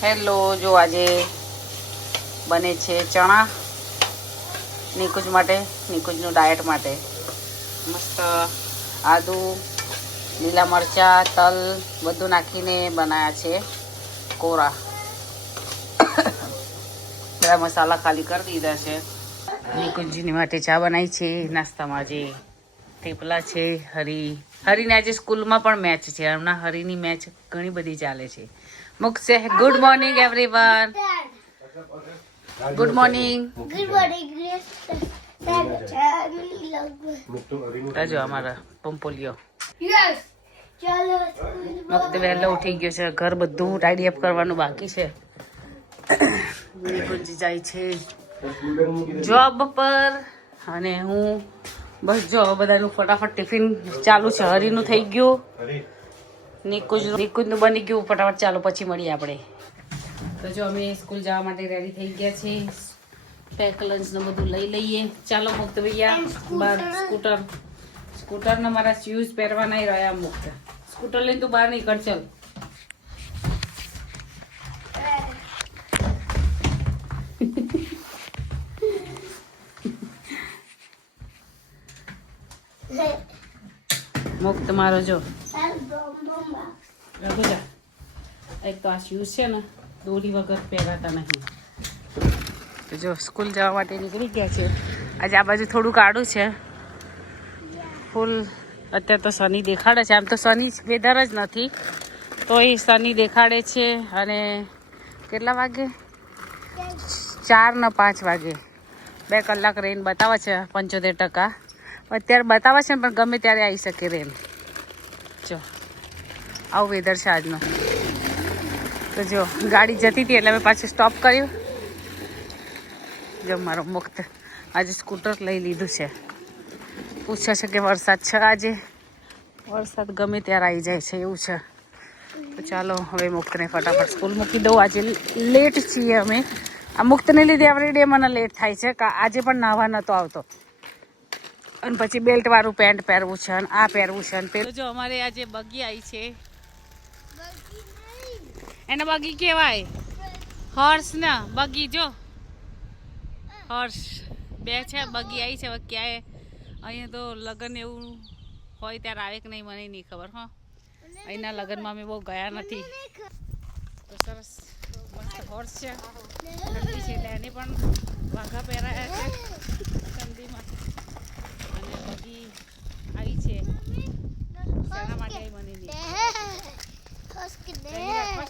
Hello, જો આજે બને છે ચણા નિકુંજ માટે, નિકુંજનું ડાયટ માટે. મસ્ત આદુ, લીલા મરચાં, તલ બધું નાખીને બનાવ્યા છે કોરા. બધા મસાલા ખાલી કરી દીધા છે. નિકુંજની માટે ચા બનાવી છે. નાસ્તામાં આજે થેપલા છે. હરીને આજે સ્કૂલમાં પણ મેચ છે. હમણાં હરીની મેચ ઘણી બધી ચાલે છે. મુખ સે good morning everyone. Good morning. જો અમારા પંપોલિયો મુક્ત વહેલો ઉઠી ગયો છે. ઘર બધું ટાઈડી અપ કરવાનું બાકી છે. નિકુંજ જાય છે જોબ પર અને હું બસ જો બધાનું ફટાફટ ટિફિન ચાલુ છે. હરીનું થઈ ગયું, નિકુંજનું બની ગયું. ફટાફટ ચાલો પછી મળીએ આપણે. તો જો અમે સ્કૂલ જવા માટે રેડી થઈ ગયા છીએ. પેક લંચ ને બધું લઈ લઈએ. ચાલો મુક્ત ભૈયા બહાર સ્કૂટરના મારા શૂઝ પહેરવા નહીં રહ્યા. મુક્ત સ્કૂટર લઈને તું બહાર નીકળ. ચાલ મુક્ત મારો જો રઘુજા, એક તો આ શૂઝ છે ને દોરી વગર પહેરાતા નહીં. તો જો સ્કૂલ જવા માટે નીકળી ગયા છે. આજે આ બાજુ થોડું કાળું છે ફૂલ. અત્યારે તો સની દેખાડે છે. આમ તો સની વેધર જ નથી, તો એ સની દેખાડે છે. અને કેટલા વાગે? 4 ને 5 વાગે 2 કલાક રેન બતાવે છે 75%. અત્યારે બતાવે છે પણ ગમે ત્યારે આવી શકે રેન. જો આવું વેધર છે આજનો. તો જો ગાડી જતી હતી એટલે અમે પાછું સ્ટોપ કર્યું. જો મારો મુક્ત આજે સ્કૂટર લઈ લીધું છે. પૂછે છે કે વરસાદ છે આજે? વરસાદ ગમે ત્યારે આવી જાય છે એવું છે. તો ચાલો હવે મુક્તને ફટાફટ સ્કૂલ મૂકી દઉં. આજે લેટ છીએ અમે. આ મુક્તને લીધે એવરી ડે મને લેટ થાય છે. આજે પણ નાહવા નહોતો આવતો. અને પછી બેલ્ટ વાળું પેન્ટ પહેરવું છે અને આ પહેરવું છે અને પેલું. જો અમારે આજે બગી આવી છે. એને બગી કહેવાય. હોર્સ ને બગી. જો હોર્સ 2 છે. બગી આવી છે. હવે ક્યાંય અહીંયા તો લગ્ન એવું હોય ત્યારે આવે કે નહીં મને નહીં ખબર. હા, અહીંના લગ્નમાં અમે બહુ ગયા નથી. તો સરસ મસ્ત હોર્સ છે. ઠંડી છે એટલે એને પણ વાઘા પહેરાયા છે ઠંડીમાં. અને બગી આવી છે. શાના માટે આવી મને નહીં. ફર્સ્ટ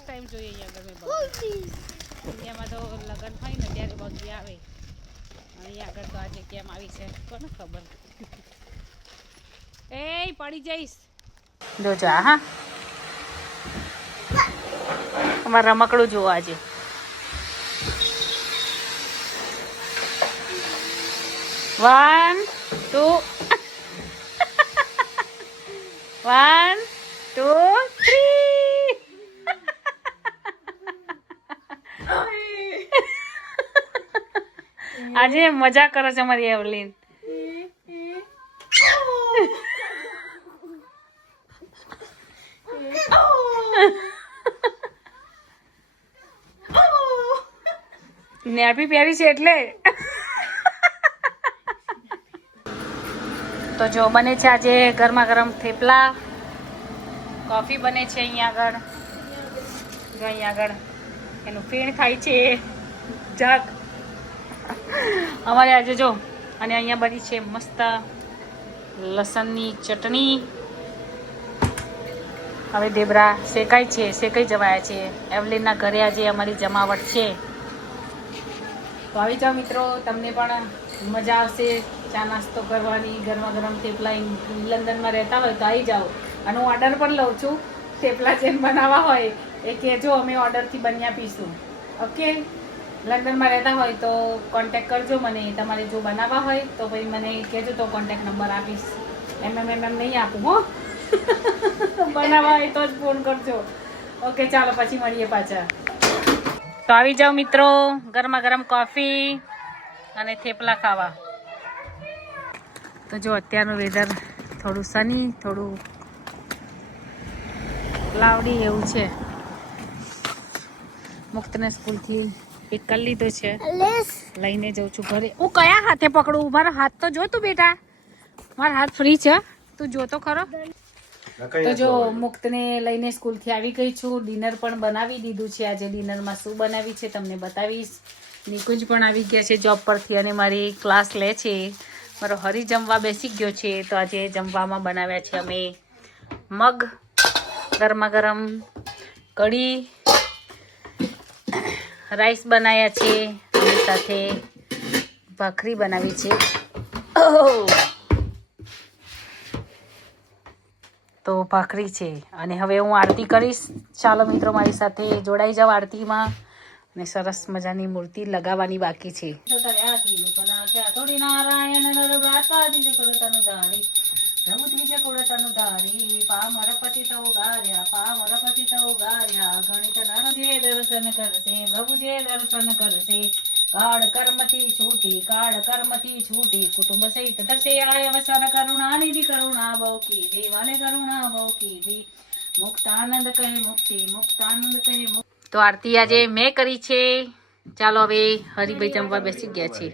ટાઈમ જોઈએ અહીંયા આગળ મેં બગી. ઇન્ડિયામાં તો લગ્ન હોય ને ત્યારે બગી આવે. અહીંયા આગળ તો આજે કેમ આવી છે કોને ખબર. એ પડી જઈશ. જો જા. હા, અમારે રમકડું જુઓ આજે. One two 1 2 3. આજે મજા કરો છો મારી એવલીન. નેપી પહેરી છે એટલે. તો જો બને છે આજે ગરમા ગરમ થેપલા. કોફી બને છે અહીંયા આગળ. જો અહીંયા આગળ એનું ફીણ થાય છે જગ. અમારે આજે જો. અને અહીંયા બની છે મસ્ત લસણની ચટણી. હવે ઢેબરા શેકાઈ જવાયા છે. એવલીનના ઘરે આજે અમારી જમાવટ છે. તો આવી જાઓ મિત્રો, તમને પણ મજા આવશે ચા નાસ્તો કરવાની. ગરમા ગરમ થેપલા. લંડનમાં રહેતા હોય તો આવી જાઓ. અને હું ઓર્ડર પણ લઉં છું. થેપલા જેમ બનાવવા હોય એ કહેજો, અમે ઓર્ડરથી બની આપીશું. ઓકે, લંડનમાં રહેતા હોય તો કોન્ટેક કરજો મને. તમારે જો બનાવવા હોય તો ભાઈ મને કહેજો, તો કોન્ટેક નંબર આપીશ. એમ નહીં આપું હો. બનાવવા હોય તો જ ફોન કરજો. ઓકે ચાલો પછી મળીએ પાછા. તો આવી જાઓ મિત્રો, ગરમા ગરમ કોફી અને થેપલા ખાવા. તો જો અત્યારનું વેધર થોડું સની, થોડું ક્લાઉડી એવું છે. મુક્તને સ્કૂલથી પિક કરી લીધો છે, લઈને જાઉં છું ઘરે. હું કયા હાથે પકડું? મારો હાથ તો જો તું બેટા, મારો હાથ ફ્રી છે, તું જો તો ખરો. તો જો મુક્તને લઈને સ્કૂલથી આવી ગઈ છું. ડિનર પણ બનાવી દીધું છે. આજે ડિનરમાં શું બનાવી છે તમને બતાવીશ. નિકુંજ પણ આવી ગયા છે જોબ પરથી અને મારી ક્લાસ લે છે. મારો હરી જમવા બેસી ગયો છે. તો આજે જમવામાં બનાવ્યા છે અમે મગ, ગરમા ગરમ કઢી, રાઈસ બનાવ્યા છે અને સાથે ભાખરી બનાવી છે. તો ભાખરી છે અને હવે હું આરતી કરીશ. ચાલો મિત્રો મારી સાથે જોડાઈ જાઓ આરતીમાં. અને સરસ મજાની મૂર્તિ લગાવવાની બાકી છે. નારાયણ પામરપતિ તો ગાર્યા ગણિત નર જે દર્શન કરશે પ્રભુ જે દર્શન કરશે. કાળ કર્મથી છૂટી કુટુંબ સહિત થશે આય અવસર કરુણા નિધિ કરુણા બહુ કીધી વાલે કરુણા બહુ કીધી. મુક્તાનંદ કહે મુક્તિ. તો આરતી આજે મેં કરી છે. ચાલો હવે હરિભાઈ જમવા બેસી ગયા છે.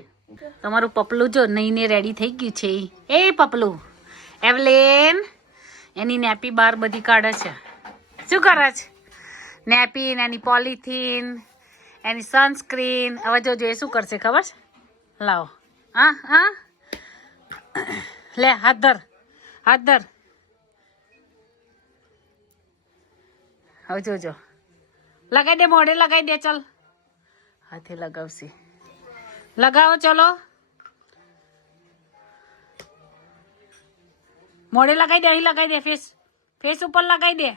તમારું પપલું જો નહીને રેડી થઈ ગયું છે. એ પપલું એવલેન એની નેપી બાર બધી કાઢે છે. શું કરે છે? નેપીન, એની પોલિથીન, એની સનસ્ક્રીન. હવે જોજો એ શું કરશે ખબર છે? લાવો હા લે હાથ ધર. હવે જોજો લગાઈ દે, મોઢે લગાઈ દે. ચલ હાથે લગાવશે. લગાવો ચલો. મોઢે લગાઈ દે, અહીં લગાઈ દે, ફેસ ઉપર લગાઈ દે.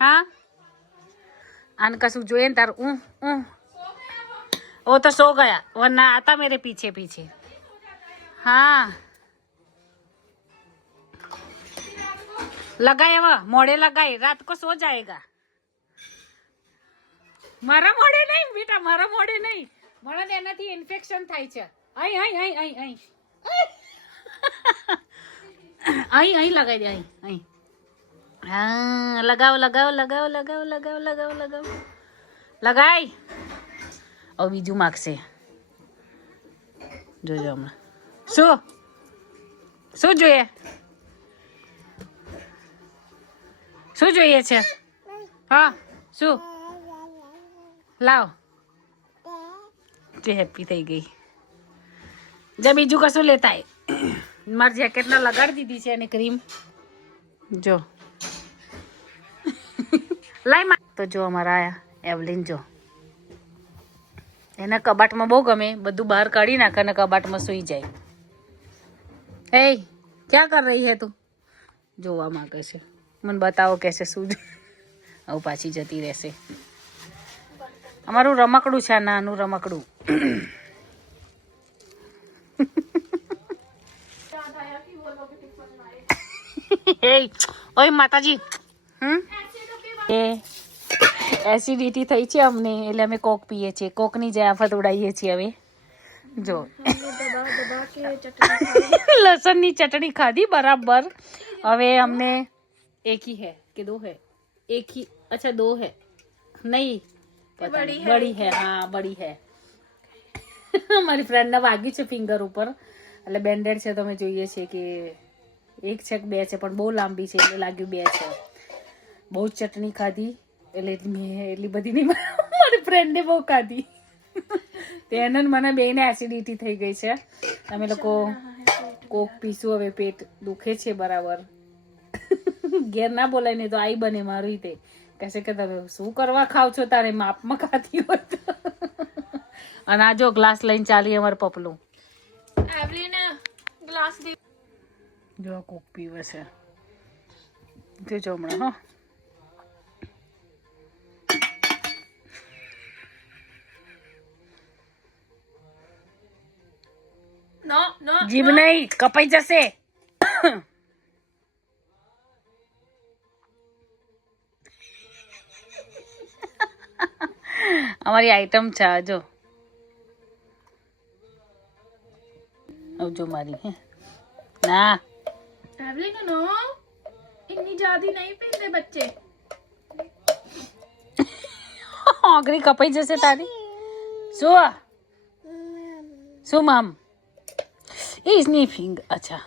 હા આને કશું જોઈએ ને તારું वो तो सो गया वरना आता मेरे पीछे. हाँ लगाए वो मोड़े लगाए रात को सो जाएगा. मारा मोड़े नहीं बेटा, मारा मोड़े नहीं. મને એનાથી ઇન્ફેક્શન થાય છે. અહીં લગાવી દે. અહીં હા લગાવ. લગાય. હવે બીજું માગશે. જોજો હમણાં શું જોઈએ છે? હા શું લાવ. જે હેપી થઈ ગઈ. જા બીજું કશું લેતા મારી જેકેટના લગાડી દીધી છે અને ક્રીમ જો લાઈ. તો જો અમારા આયા એવલિન જો એના કબાટમાં બહુ ગમે, બધું બહાર કાઢી નાખે અને કબાટમાં સૂઈ જાય. એ ક્યાં કર રહી હે તું? જોવા માંગે છે. મને બતાવો કેસે શું. આવું પાછી જતી રહેશે. અમારું રમકડું છે, નાનું રમકડું. ઓય માતાજી એસિડિટી થઈ છે અમને, એટલે અમે કોક પીએ છીએ. કોકની જયાફત ઉડાવીએ છીએ. હવે જો લસણની ચટણી ખાધી બરાબર. હવે અમને एक ही है कि दो है? एक ही. अच्छा दो है नहीं बड़ी है. हाँ बड़ी है. મારી ફ્રેન્ડને વાગી છે ફિંગર ઉપર, એટલે બેન્ડેડ છે. તો અમે જોઈએ છીએ કે એક છે કે બે છે, પણ બહુ લાંબી છે એટલે લાગ્યું બે છે. બહુ જ ચટણી ખાધી એટલે મેં એટલી બધી નહીં, મારી ફ્રેન્ડને બહુ ખાધી. તેને મને બેને એસિડિટી થઈ ગઈ છે. અમે લોકો કોક પીશું. હવે પેટ દુખે છે બરાબર. ઘેર ના બોલાય નહીં તો આઈ બને મારું તે કહેશે કે તમે શું કરવા ખાવ છો? તારે માપમાં ખાતી હોય તો. અને આ જો ગ્લાસ લઈને ચાલી અમારે પપલું. જો કોક પીવે છે. જોજો હમણાં. હો જીભ નહીં કપાઈ જશે. અમારી આઈટમ છે જો. જો મારી હે ના नो इतनी ज्यादा नहीं पीते बच्चे. આંગળી કપાઈ જશે તારી. શું શું મામ એ સ્નીફિંગ. અચ્છા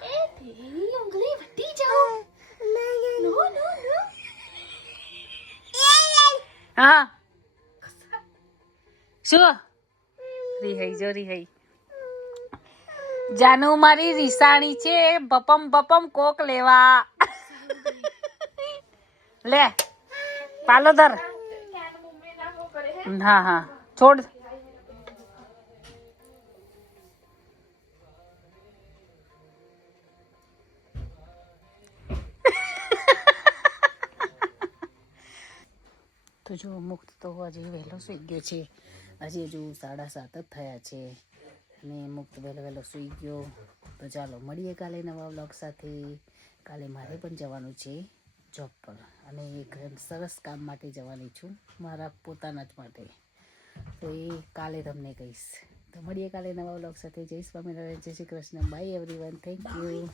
હા શું રિહાઈ જો રિહાઈ. જાનુ મારી રીસાણી છે. બપમ બપમ કોક લેવા લે પાલોદર. હા હા છોડ. તો જો મુક્ત તો હજી વહેલો સુઈ ગયો છે. હજી હજુ 7:30 જ થયા છે અને મુક્ત વહેલો સુઈ ગયો. તો ચાલો મળીએ કાલે નવા વ્લોગ સાથે. કાલે મારે પણ જવાનું છે જોબ પર અને એક સરસ કામ માટે જવાની છું, મારા પોતાના જ માટે. તો એ કાલે તમને કહીશ. તો મળીએ કાલે નવા વ્લોગ સાથે. જય સ્વામિનારાયણ, જય Shri Krishna. By everyone. Thank you.